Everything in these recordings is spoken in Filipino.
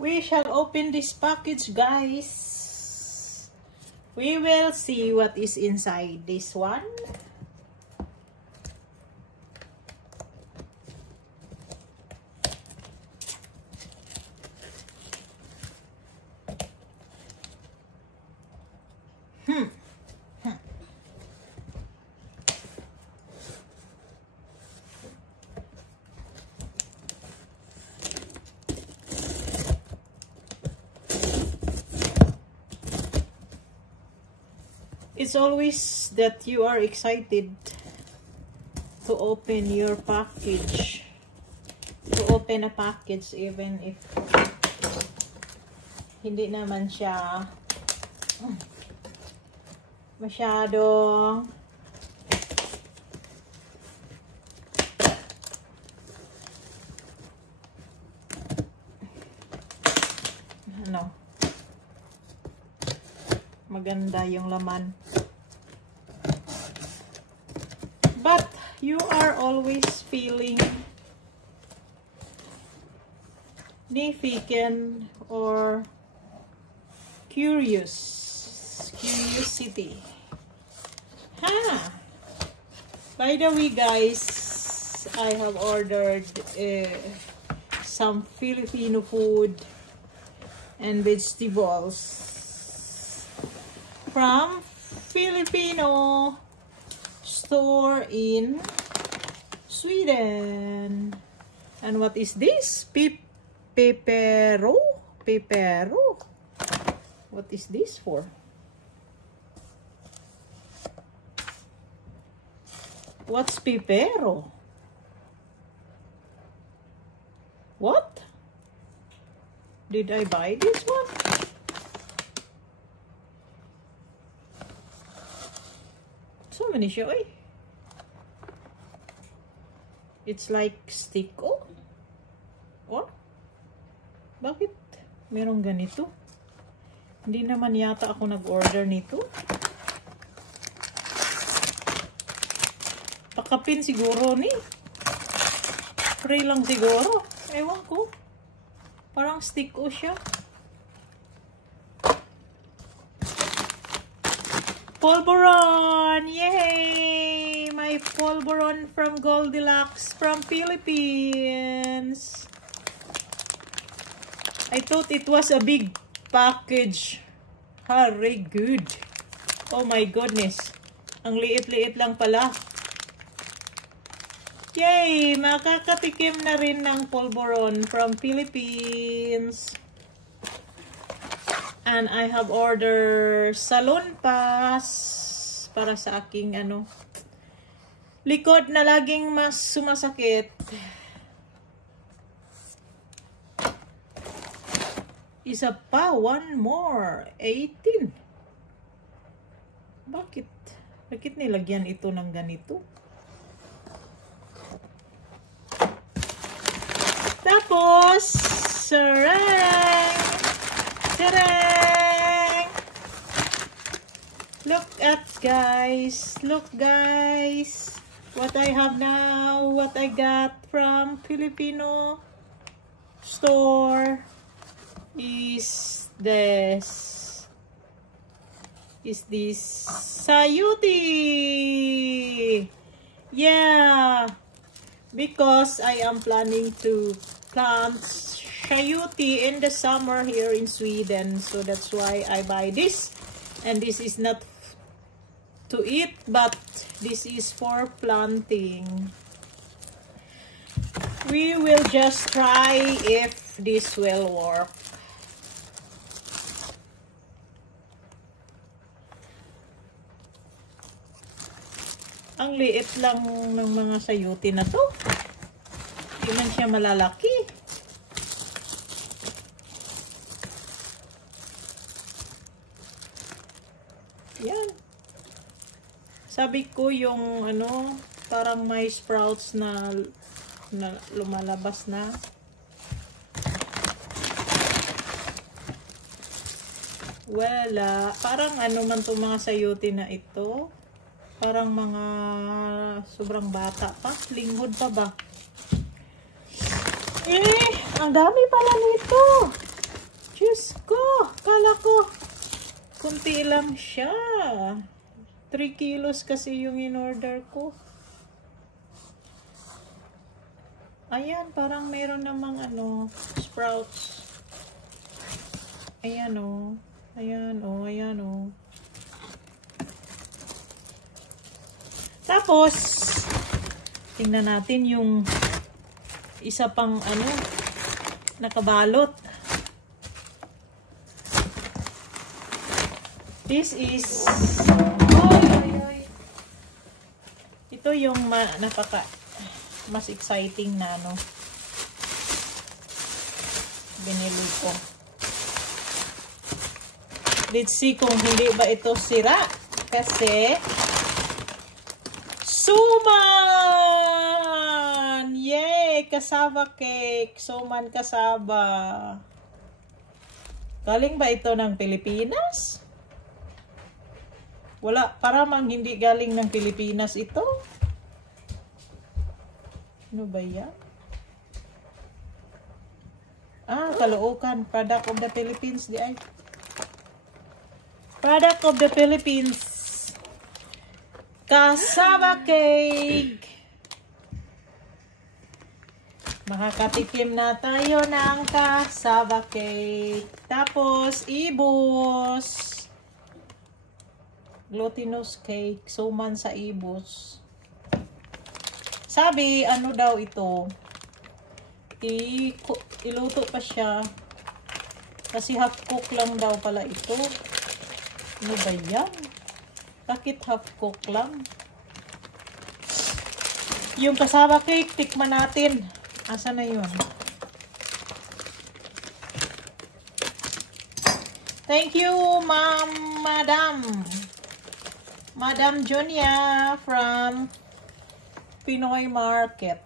we shall open this package, guys. We will see what is inside this one. Hmm. It's always that you are excited to open your package. To open a package even if hindi naman siya mm, masyadong ano maganda yung laman. But you are always feeling significant or curious. Curiosity. Ha by the way guys I have ordered uh, some Filipino food and vegetables from Filipino store in Sweden. And what is this? Pip pepero? Pepero? What is this for? What's pepero? What? Did I buy this one? So many siya, oy. It's like stick, oh. Or? Bakit merong ganito? Hindi naman yata ako nag-order nito. Pakapin siguro ni. Free lang siguro. Ewan ko. Parang stick o siya. Polvoron! Yay! My Polvoron from Goldilocks from Philippines. I thought it was a big package. Very good. Oh my goodness. Ang liit-liit lang pala. Yay! Makakatikim na rin ng Polvoron from Philippines. And I have ordered salon pass para sa aking ano likod na laging mas sumasakit. Isa pa, one more. 18. Bakit? Bakit nilagyan ito ng ganito? Tapos, sarang! Sarang! Look at guys. Look guys. What I have now. What I got from Filipino store is this. Is this sayuti? Yeah. Because I am planning to plant sayuti in the summer here in Sweden. So that's why I buy this. And this is not to eat, but this is for planting. We will just try if this will work. Ang liit lang ng mga sayuti na to. Hindi man siya malalaki. Yan. Sabi ko yung ano, parang may sprouts na, na lumalabas na. Wala. Parang ano man itong mga sayuti na ito. Parang mga sobrang bata pa. Linghod pa ba? Eh, ang dami pala nito. Diyos ko, kala ko, kunti lang siya. 3 kilos kasi yung in-order ko. Ayan, parang meron namang ano, sprouts. Ayan o. Oh. Ayan o, oh, ayan o. Oh. Tapos, tingnan natin yung isa pang ano, nakabalot. This is. Ito yung ma, napaka, mas exciting na ano, binili ko. Let's see kung hindi ba ito sira. Kasi, suman! Yay! Kasaba cake. Suman kasaba. Galing ba ito ng Pilipinas? Wala, para mang hindi galing ng Pilipinas ito. Ano ba yan? Ah, Caloocan. Product of the Philippines. Di ay. Product of the Philippines. Kasama cake. Makakatikim na tayo ng kasaba cake. Tapos, ibos glutinous cake, suman sa ibos. Sabi, ano daw ito? I iluto pa siya. Kasi half cook lang daw pala ito. Ano ba yan? Bakit half cook lang? Yung kasama cake, tikman natin. Asa na yun? Thank you, ma'am, madam. Madam Junia from Pinoy Market.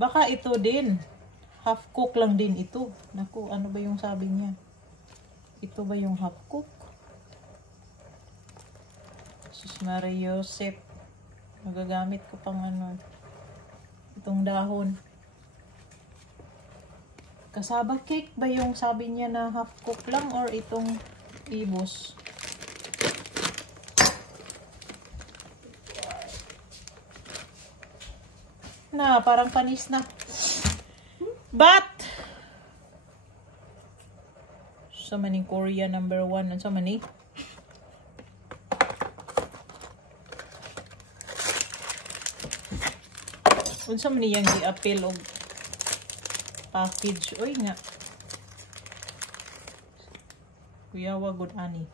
Baka ito din. Half cook lang din ito. Naku, ano ba yung sabi niya? Ito ba yung half cook? Sus Maria Josep. Magagamit ko pang ano. Itong dahon. Kasaba cake ba yung sabi niya na half cook lang or itong ibos? Na, parang panis na. But, sa maning Korea number one, sa maning Unsa man niyang gi-appeal og package oy nga. Kuya wa good ani.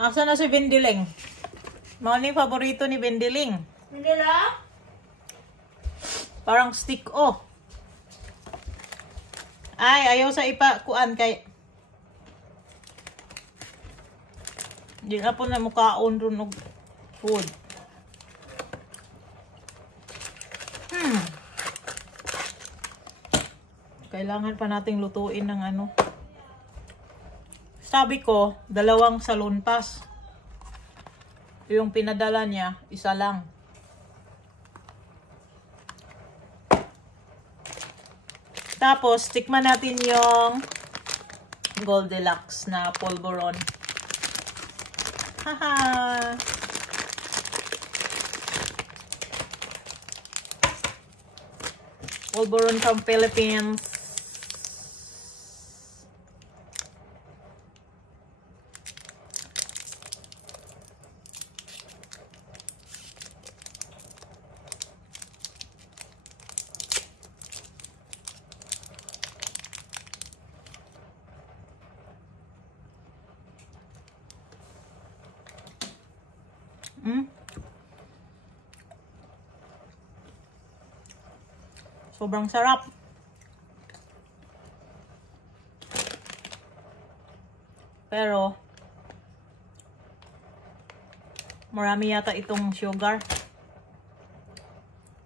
Asa na si Bendiling? Mga paborito ni Bendiling. Nila? Parang stick oh. Ay, ayaw sa ipa kuan kay Di na po na mukaon ron og food. Hmm. Kailangan pa nating lutuin ng ano. Sabi ko, dalawang salon pass. Yung pinadala niya, isa lang. Tapos, tikman natin yung Goldilocks na polvoron. Haha! Polvoron from Philippines. Mm. Sobrang sarap. Pero, marami yata itong sugar.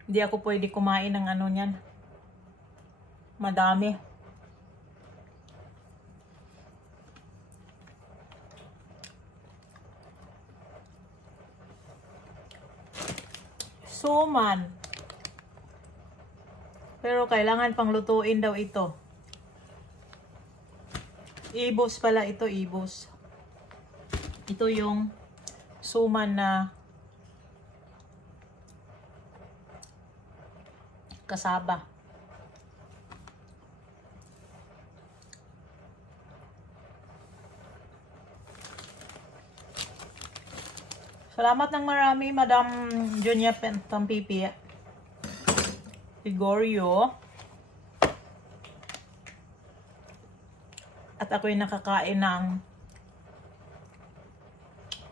Hindi ako pwede kumain ng ano niyan. Madami. Suman. Pero kailangan pang lutuin daw ito. Ibos pala ito, ibos. Ito yung suman na kasaba. Salamat ng marami, Madam Junia Pampipi. Gregorio. At ako'y nakakain ng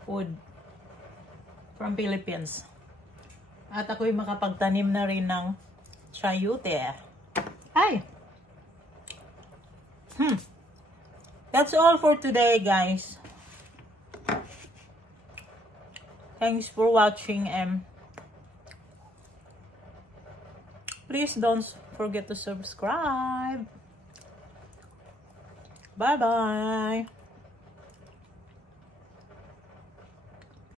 food from Philippines. At ako'y makapagtanim na rin ng chayote. Ay! Hmm. That's all for today, guys. Thanks for watching and please don't forget to subscribe. Bye-bye.